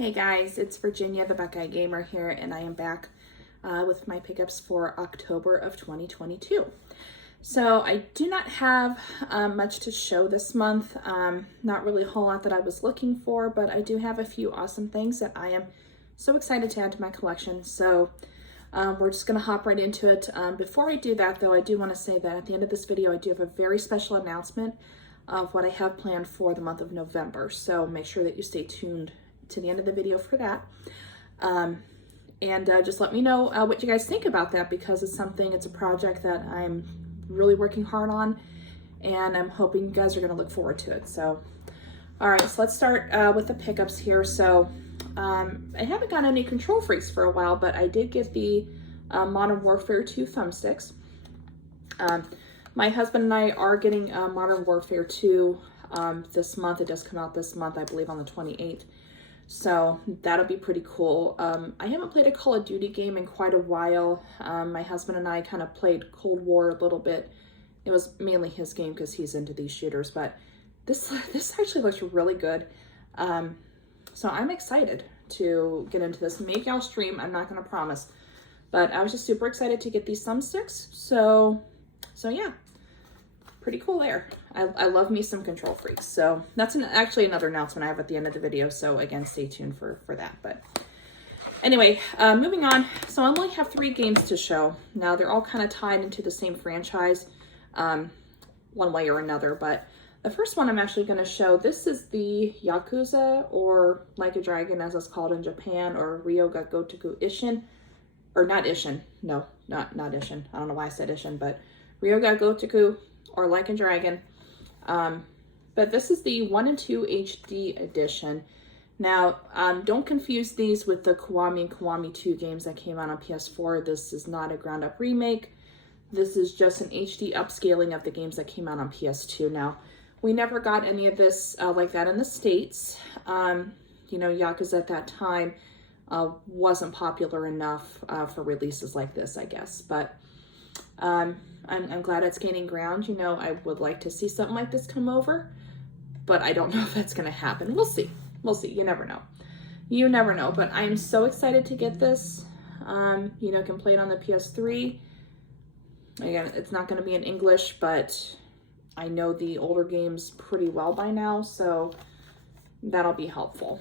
Hey guys, it's Virginia, the Buckeye Gamer here, and I am back with my pickups for October of 2022. So I do not have much to show this month, not really a whole lot that I was looking for, but I do have a few awesome things that I am so excited to add to my collection. So we're just gonna hop right into it. Before I do that though, I do wanna say that at the end of this video, I do have a very special announcement of what I have planned for the month of November. So make sure that you stay tuned to the end of the video for that. Just let me know what you guys think about that, because it's a project that I'm really working hard on, and I'm hoping you guys are gonna look forward to it. So, all right, so let's start with the pickups here. So I haven't gotten any Control Freaks for a while, but I did get the Modern Warfare 2 thumbsticks. My husband and I are getting Modern Warfare 2 this month. It does come out this month, I believe on the 28th. So that'll be pretty cool. I haven't played a Call of Duty game in quite a while. My husband and I kind of played Cold War a little bit. It was mainly his game because he's into these shooters, but this actually looks really good. So I'm excited to get into this. Maybe I'll stream, I'm not gonna promise, but I was just super excited to get these thumbsticks. So yeah, pretty cool there. I love me some Control Freaks. So that's actually another announcement I have at the end of the video. So again, stay tuned for that. But anyway, moving on. So I only have 3 games to show. Now they're all kind of tied into the same franchise, one way or another. But the first one I'm actually going to show, this is the Yakuza, or Like a Dragon as it's called in Japan, or Ryoga Gotoku Ishin. Or not Ishin. No, not Ishin. I don't know why I said Ishin, but Ryoga Gotoku, or Like a Dragon. But this is the 1 and 2 HD edition. Now, don't confuse these with the Kiwami and Kiwami 2 games that came out on PS4. This is not a ground up remake. This is just an HD upscaling of the games that came out on PS2. Now, we never got any of this like that in the States. You know, Yakuza at that time wasn't popular enough for releases like this, I guess. But I'm glad it's gaining ground. You know, I would like to see something like this come over, but I don't know if that's going to happen. We'll see. We'll see. You never know. You never know. But I am so excited to get this. You know, can play it on the PS3. Again, it's not going to be in English, but I know the older games pretty well by now, so that'll be helpful.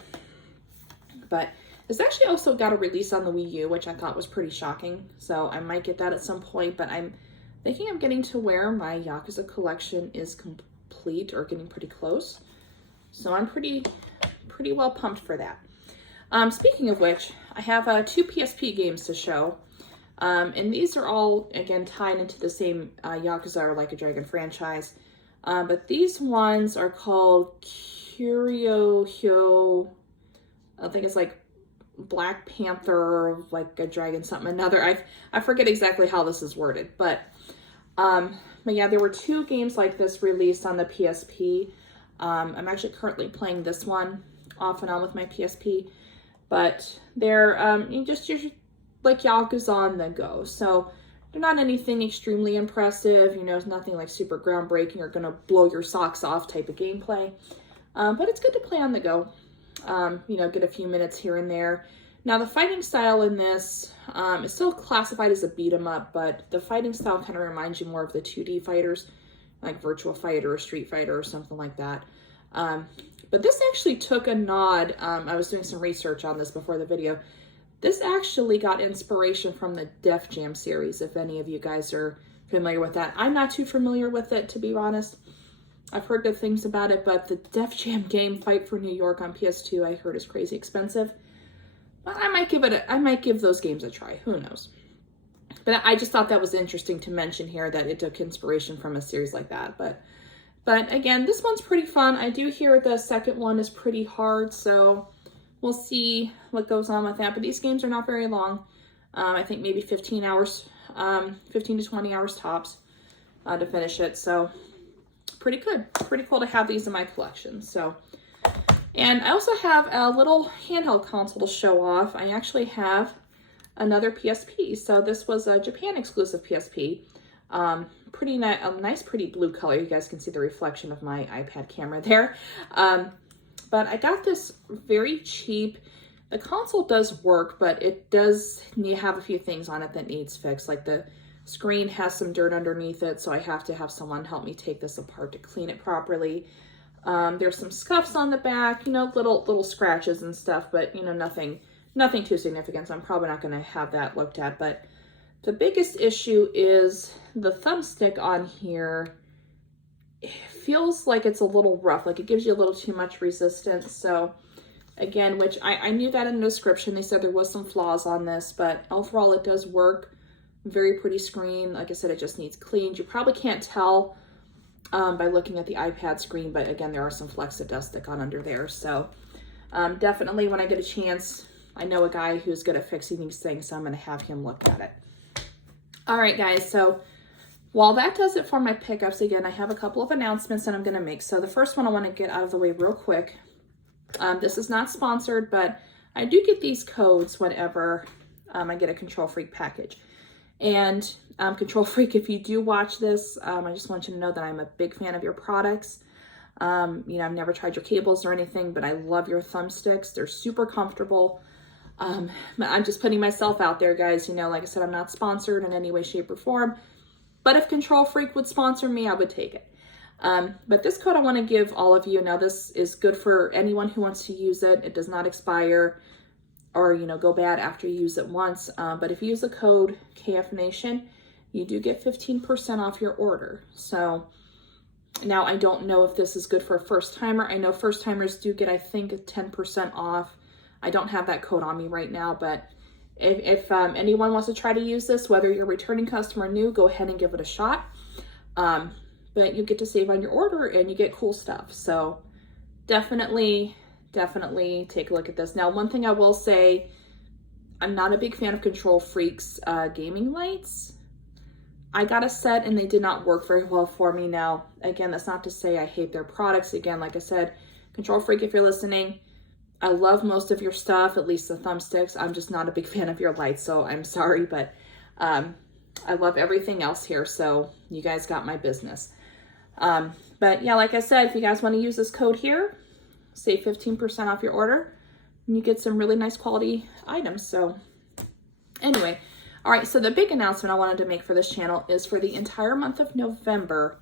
But it's actually also got a release on the Wii U, which I thought was pretty shocking. So I might get that at some point, but I'm thinking I'm getting to where my Yakuza collection is complete, or getting pretty close. So I'm pretty well pumped for that. Speaking of which, I have 2 PSP games to show. And these are all, again, tied into the same Yakuza or Like a Dragon franchise. But these ones are called Curio. I think it's like Black Panther, Like a Dragon, something another. I forget exactly how this is worded, but yeah, there were 2 games like this released on the PSP. I'm actually currently playing this one off and on with my PSP, but they're just like Yakuza on the go. So they're not anything extremely impressive, you know, it's nothing like super groundbreaking or gonna blow your socks off type of gameplay. But it's good to play on the go. You know, get a few minutes here and there. Now the fighting style in this is still classified as a beat 'em up, but the fighting style kind of reminds you more of the 2D fighters, like Virtua Fighter or Street Fighter or something like that. But this actually took a nod. I was doing some research on this before the video. This actually got inspiration from the Def Jam series, if any of you guys are familiar with that. I'm not too familiar with it, to be honest. I've heard good things about it, but the Def Jam game Fight for New York on PS2 I heard is crazy expensive. But I might give those games a try. Who knows? But I just thought that was interesting to mention here, that it took inspiration from a series like that. But again, this one's pretty fun. I do hear the second one is pretty hard, so we'll see what goes on with that. But these games are not very long. I think maybe 15 hours, 15 to 20 hours tops to finish it. So pretty good. Pretty cool to have these in my collection. So, and I also have a little handheld console to show off. I actually have another PSP. So this was a Japan exclusive PSP. Pretty a nice, pretty blue color. You guys can see the reflection of my iPad camera there. But I got this very cheap The console does work, but it does need to have a few things on it that needs fixed. Like the screen has some dirt underneath it, so I have to have someone help me take this apart to clean it properly. There's some scuffs on the back, you know, little scratches and stuff, but you know, nothing too significant. So I'm probably not going to have that looked at. But the biggest issue is the thumbstick on here. It feels like it's a little rough, like it gives you a little too much resistance. So again, which I knew that in the description, they said there was some flaws on this, but overall it does work. Very pretty screen. Like I said, it just needs cleaned. You probably can't tell by looking at the iPad screen, but again, there are some flecks that does stick on under there. So definitely when I get a chance, I know a guy who's good at fixing these things, so I'm going to have him look at it. All right, guys, so while that does it for my pickups, again, I have a couple of announcements that I'm going to make. So the first one I want to get out of the way real quick. This is not sponsored, but I do get these codes whenever I get a Control Freak package. And Control Freak, if you do watch this, I just want you to know that I'm a big fan of your products. You know, I've never tried your cables or anything, but I love your thumbsticks. They're super comfortable. I'm just putting myself out there, guys. You know, like I said, I'm not sponsored in any way, shape, or form. But if Control Freak would sponsor me, I would take it. But this code I want to give all of you. Now, this is good for anyone who wants to use it. It does not expire or, you know, go bad after you use it once. But if you use the code KFNation, you do get 15% off your order. So now I don't know if this is good for a first timer. I know first timers do get, I think, 10% off. I don't have that code on me right now, but if anyone wants to try to use this, whether you're a returning customer or new, go ahead and give it a shot. But you get to save on your order and you get cool stuff. So definitely take a look at this. Now, one thing I will say, I'm not a big fan of Control Freak's gaming lights. I got a set and they did not work very well for me. Now, again, that's not to say I hate their products. Again, like I said, Control Freak, if you're listening, I love most of your stuff, at least the thumbsticks. I'm just not a big fan of your lights, so I'm sorry, but I love everything else here, so you guys got my business. But yeah, like I said, if you guys want to use this code here, save 15% off your order, and you get some really nice quality items. So anyway, all right, so the big announcement I wanted to make for this channel is for the entire month of November,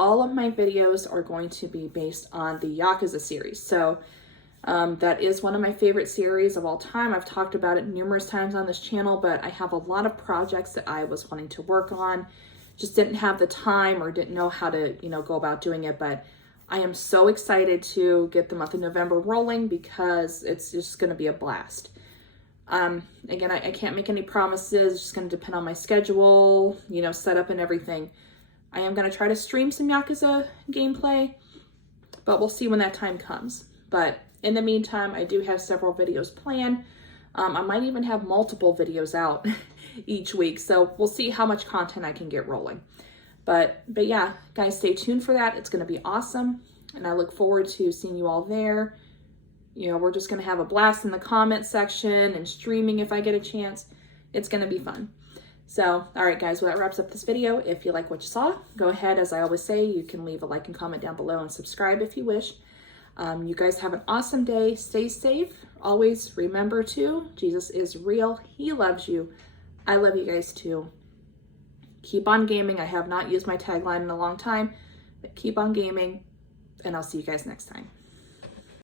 all of my videos are going to be based on the Yakuza series. So that is one of my favorite series of all time. I've talked about it numerous times on this channel, but I have a lot of projects that I was wanting to work on. Just didn't have the time or didn't know how to, you know, go about doing it. But I am so excited to get the month of November rolling because it's just going to be a blast. Again, I can't make any promises. It's just going to depend on my schedule, you know, setup and everything. I am going to try to stream some Yakuza gameplay, but we'll see when that time comes. But in the meantime, I do have several videos planned. I might even have multiple videos out each week. So we'll see how much content I can get rolling. But yeah, guys, stay tuned for that. It's going to be awesome. And I look forward to seeing you all there. You know, we're just going to have a blast in the comment section and streaming if I get a chance. It's going to be fun. So, all right, guys, well, that wraps up this video. If you like what you saw, go ahead. As I always say, you can leave a like and comment down below and subscribe if you wish. You guys have an awesome day. Stay safe. Always remember to, Jesus is real. He loves you. I love you guys too. Keep on gaming. I have not used my tagline in a long time, but keep on gaming, and I'll see you guys next time.